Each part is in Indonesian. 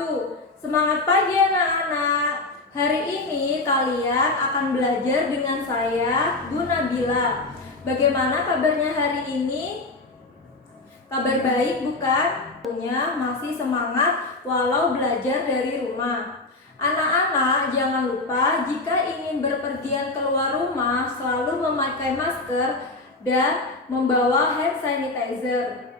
wabarakatuh. Semangat pagi anak-anak. Hari ini kalian akan belajar dengan saya, Bu Nabila. Bagaimana kabarnya hari ini? Kabar baik bukan? Tentunya masih semangat walau belajar dari rumah. Anak-anak jangan lupa jika ingin berpergian keluar rumah selalu memakai masker dan membawa hand sanitizer.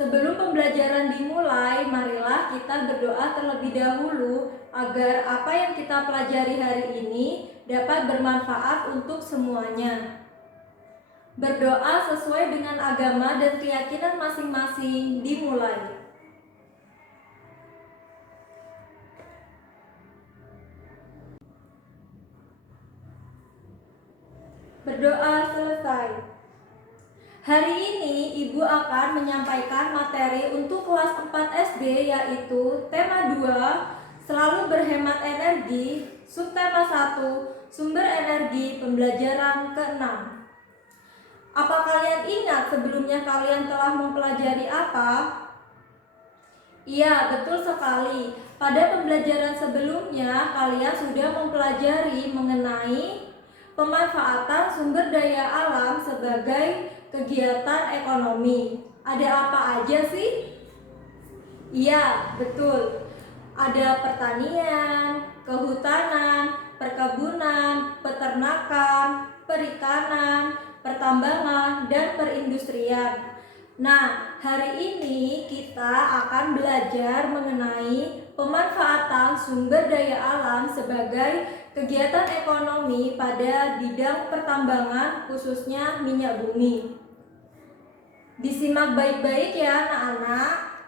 Sebelum pembelajaran dimulai, marilah kita berdoa terlebih dahulu agar apa yang kita pelajari hari ini dapat bermanfaat untuk semuanya. Berdoa sesuai dengan agama dan keyakinan masing-masing dimulai. Berdoa selesai. Hari ini Ibu akan menyampaikan materi untuk kelas 4 SD yaitu tema 2, selalu berhemat energi, subtema 1, sumber energi pembelajaran ke-6. Apa kalian ingat sebelumnya kalian telah mempelajari apa? Iya, betul sekali. Pada pembelajaran sebelumnya kalian sudah mempelajari mengenai pemanfaatan sumber daya alam sebagai kegiatan ekonomi. Ada apa aja sih? Iya, betul. Ada pertanian, kehutanan, perkebunan, peternakan, perikanan, pertambangan, dan perindustrian. Nah, hari ini kita akan belajar mengenai pemanfaatan sumber daya alam sebagai kegiatan ekonomi pada bidang pertambangan, khususnya minyak bumi. Disimak baik-baik ya anak-anak.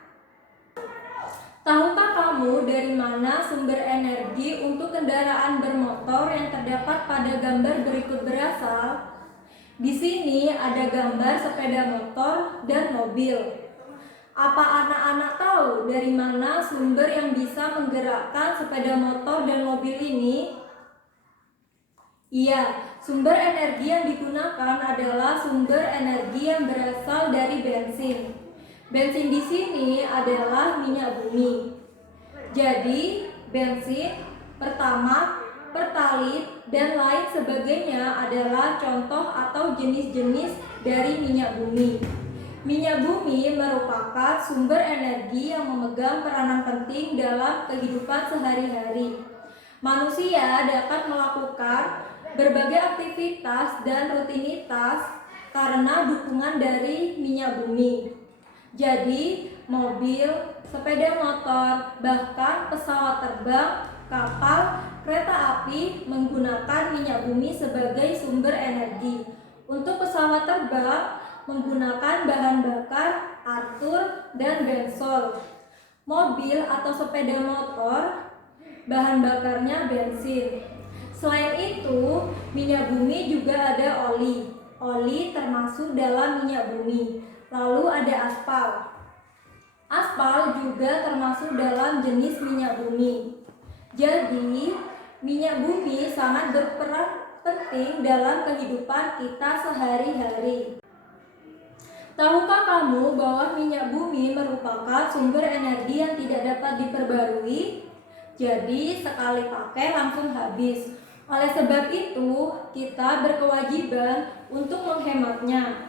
Tahukah kamu dari mana sumber energi untuk kendaraan bermotor yang terdapat pada gambar berikut berasal? Di sini ada gambar sepeda motor dan mobil. Apa anak-anak tahu dari mana sumber yang bisa menggerakkan sepeda motor dan mobil ini? Iya, sumber energi yang digunakan adalah sumber energi yang berasal dari bensin. Bensin di sini adalah minyak bumi. Jadi, bensin, pertamax, pertalit, dan lain sebagainya adalah contoh atau jenis-jenis dari minyak bumi. Minyak bumi merupakan sumber energi yang memegang peranan penting dalam kehidupan sehari-hari. Manusia dapat melakukan berbagai aktivitas dan rutinitas karena dukungan dari minyak bumi. Jadi, mobil, sepeda motor, bahkan pesawat terbang, kapal, kereta api menggunakan minyak bumi sebagai sumber energi. Untuk pesawat terbang menggunakan bahan bakar Artur dan bensol. Mobil atau sepeda motor bahan bakarnya bensin. Selain itu, minyak bumi juga ada oli. Oli termasuk dalam minyak bumi. Lalu ada aspal. Aspal juga termasuk dalam jenis minyak bumi. Jadi, minyak bumi sangat berperan penting dalam kehidupan kita sehari-hari. Tahukah kamu bahwa minyak bumi merupakan sumber energi yang tidak dapat diperbarui? Jadi, sekali pakai langsung habis. Oleh sebab itu, kita berkewajiban untuk menghematnya.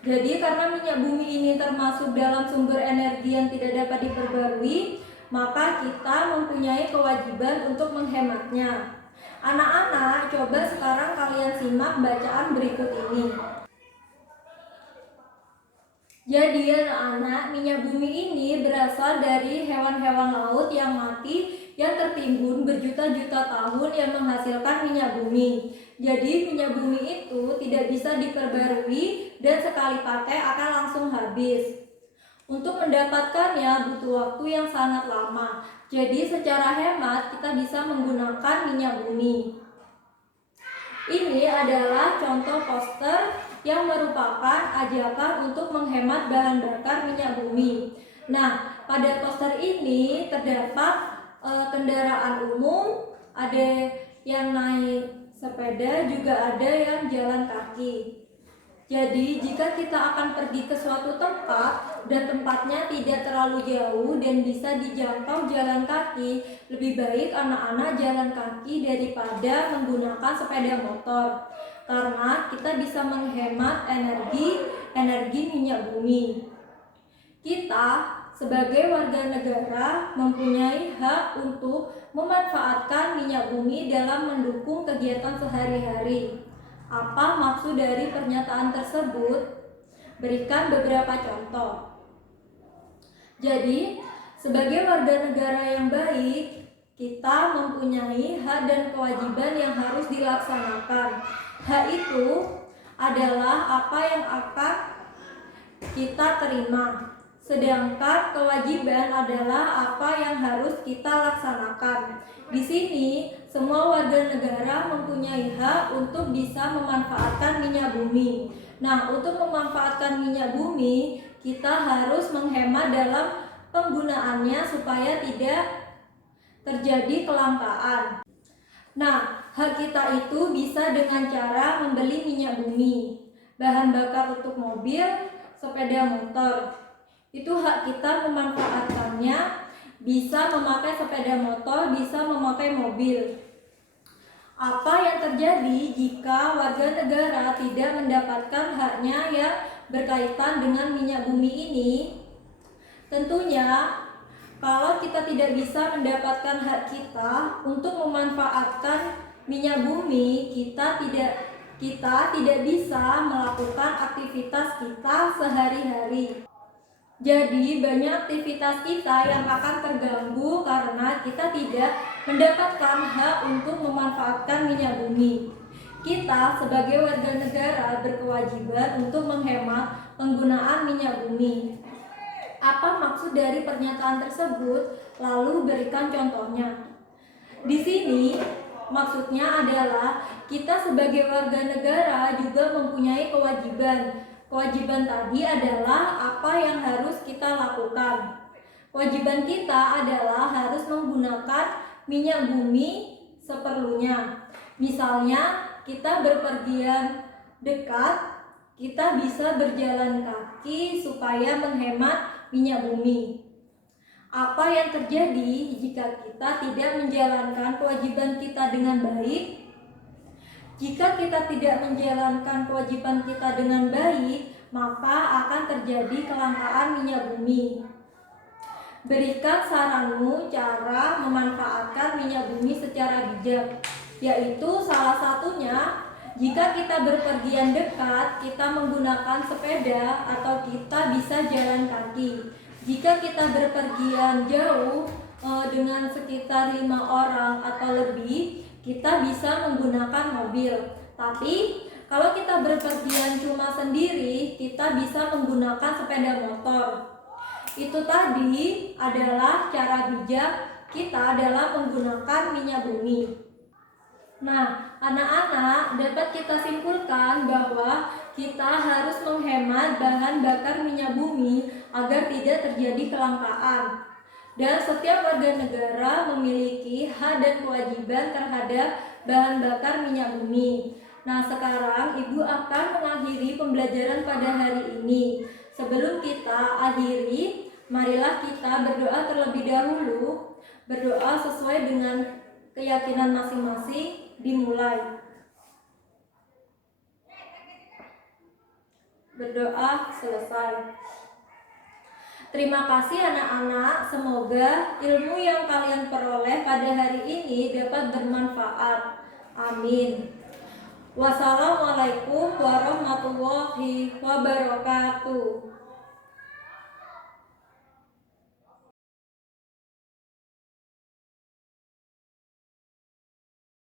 Jadi, karena minyak bumi ini termasuk dalam sumber energi yang tidak dapat diperbarui, maka kita mempunyai kewajiban untuk menghematnya. Anak-anak, coba sekarang kalian simak bacaan berikut ini. Jadi anak-anak, minyak bumi ini berasal dari hewan-hewan laut yang mati yang tertimbun berjuta-juta tahun yang menghasilkan minyak bumi. Jadi minyak bumi itu tidak bisa diperbarui dan sekali pakai akan langsung habis. Untuk mendapatkannya butuh waktu yang sangat lama. Jadi secara hemat kita bisa menggunakan minyak bumi. Ini adalah contoh poster yang merupakan ajakan untuk menghemat bahan bakar minyak bumi. Nah, pada poster ini terdapat kendaraan umum, ada yang naik sepeda, juga ada yang jalan kaki. Jadi, jika kita akan pergi ke suatu tempat dan tempatnya tidak terlalu jauh dan bisa dijangkau jalan kaki, lebih baik anak-anak jalan kaki daripada menggunakan sepeda motor. Karena kita bisa menghemat energi minyak bumi. Kita sebagai warga negara mempunyai hak untuk memanfaatkan minyak bumi dalam mendukung kegiatan sehari-hari. Apa maksud dari pernyataan tersebut? Berikan beberapa contoh. Jadi, sebagai warga negara yang baik, kita mempunyai hak dan kewajiban yang harus dilaksanakan. Hak itu adalah apa yang akan kita terima. Sedangkan kewajiban adalah apa yang harus kita laksanakan. Di sini, semua warga negara mempunyai hak untuk bisa memanfaatkan minyak bumi. Nah, untuk memanfaatkan minyak bumi, kita harus menghemat dalam penggunaannya supaya tidak terjadi kelangkaan. Nah, hak kita itu bisa dengan cara membeli minyak bumi, bahan bakar untuk mobil, sepeda motor. Itu hak kita memanfaatkannya, bisa memakai sepeda motor, bisa memakai mobil. Apa yang terjadi jika warga negara tidak mendapatkan haknya yang berkaitan dengan minyak bumi ini? Tentunya, kalau kita tidak bisa mendapatkan hak kita untuk memanfaatkan minyak bumi, kita tidak bisa melakukan aktivitas kita sehari-hari. Jadi banyak aktivitas kita yang akan terganggu karena kita tidak mendapatkan hak untuk memanfaatkan minyak bumi. Kita sebagai warga negara berkewajiban untuk menghemat penggunaan minyak bumi. Apa maksud dari pernyataan tersebut? Lalu berikan contohnya. Di sini maksudnya adalah kita sebagai warga negara juga mempunyai kewajiban. Kewajiban tadi adalah apa yang harus kita lakukan. Kewajiban kita adalah harus menggunakan minyak bumi seperlunya. Misalnya kita berpergian dekat, kita bisa berjalan kaki supaya menghemat minyak bumi. Apa yang terjadi jika kita tidak menjalankan kewajiban kita dengan baik? Jika kita tidak menjalankan kewajiban kita dengan baik, maka akan terjadi kelangkaan minyak bumi. Berikan saranmu cara memanfaatkan minyak bumi secara bijak, yaitu salah satunya jika kita berpergian dekat, kita menggunakan sepeda atau kita bisa jalan kaki. Jika kita berpergian jauh dengan sekitar 5 orang atau lebih, kita bisa menggunakan mobil. Tapi kalau kita berpergian cuma sendiri, kita bisa menggunakan sepeda motor. Itu tadi adalah cara bijak kita dalam menggunakan minyak bumi. Nah, anak-anak, dapat kita simpulkan bahwa kita harus menghemat bahan bakar minyak bumi agar tidak terjadi kelangkaan. Dan setiap warga negara memiliki hak dan kewajiban terhadap bahan bakar minyak bumi. Nah, sekarang Ibu akan mengakhiri pembelajaran pada hari ini. Sebelum kita akhiri, marilah kita berdoa terlebih dahulu. Berdoa sesuai dengan keyakinan masing-masing. Dimulai. Berdoa selesai. Terima kasih anak-anak, semoga ilmu yang kalian peroleh pada hari ini dapat bermanfaat. Amin. Wassalamualaikum warahmatullahi wabarakatuh.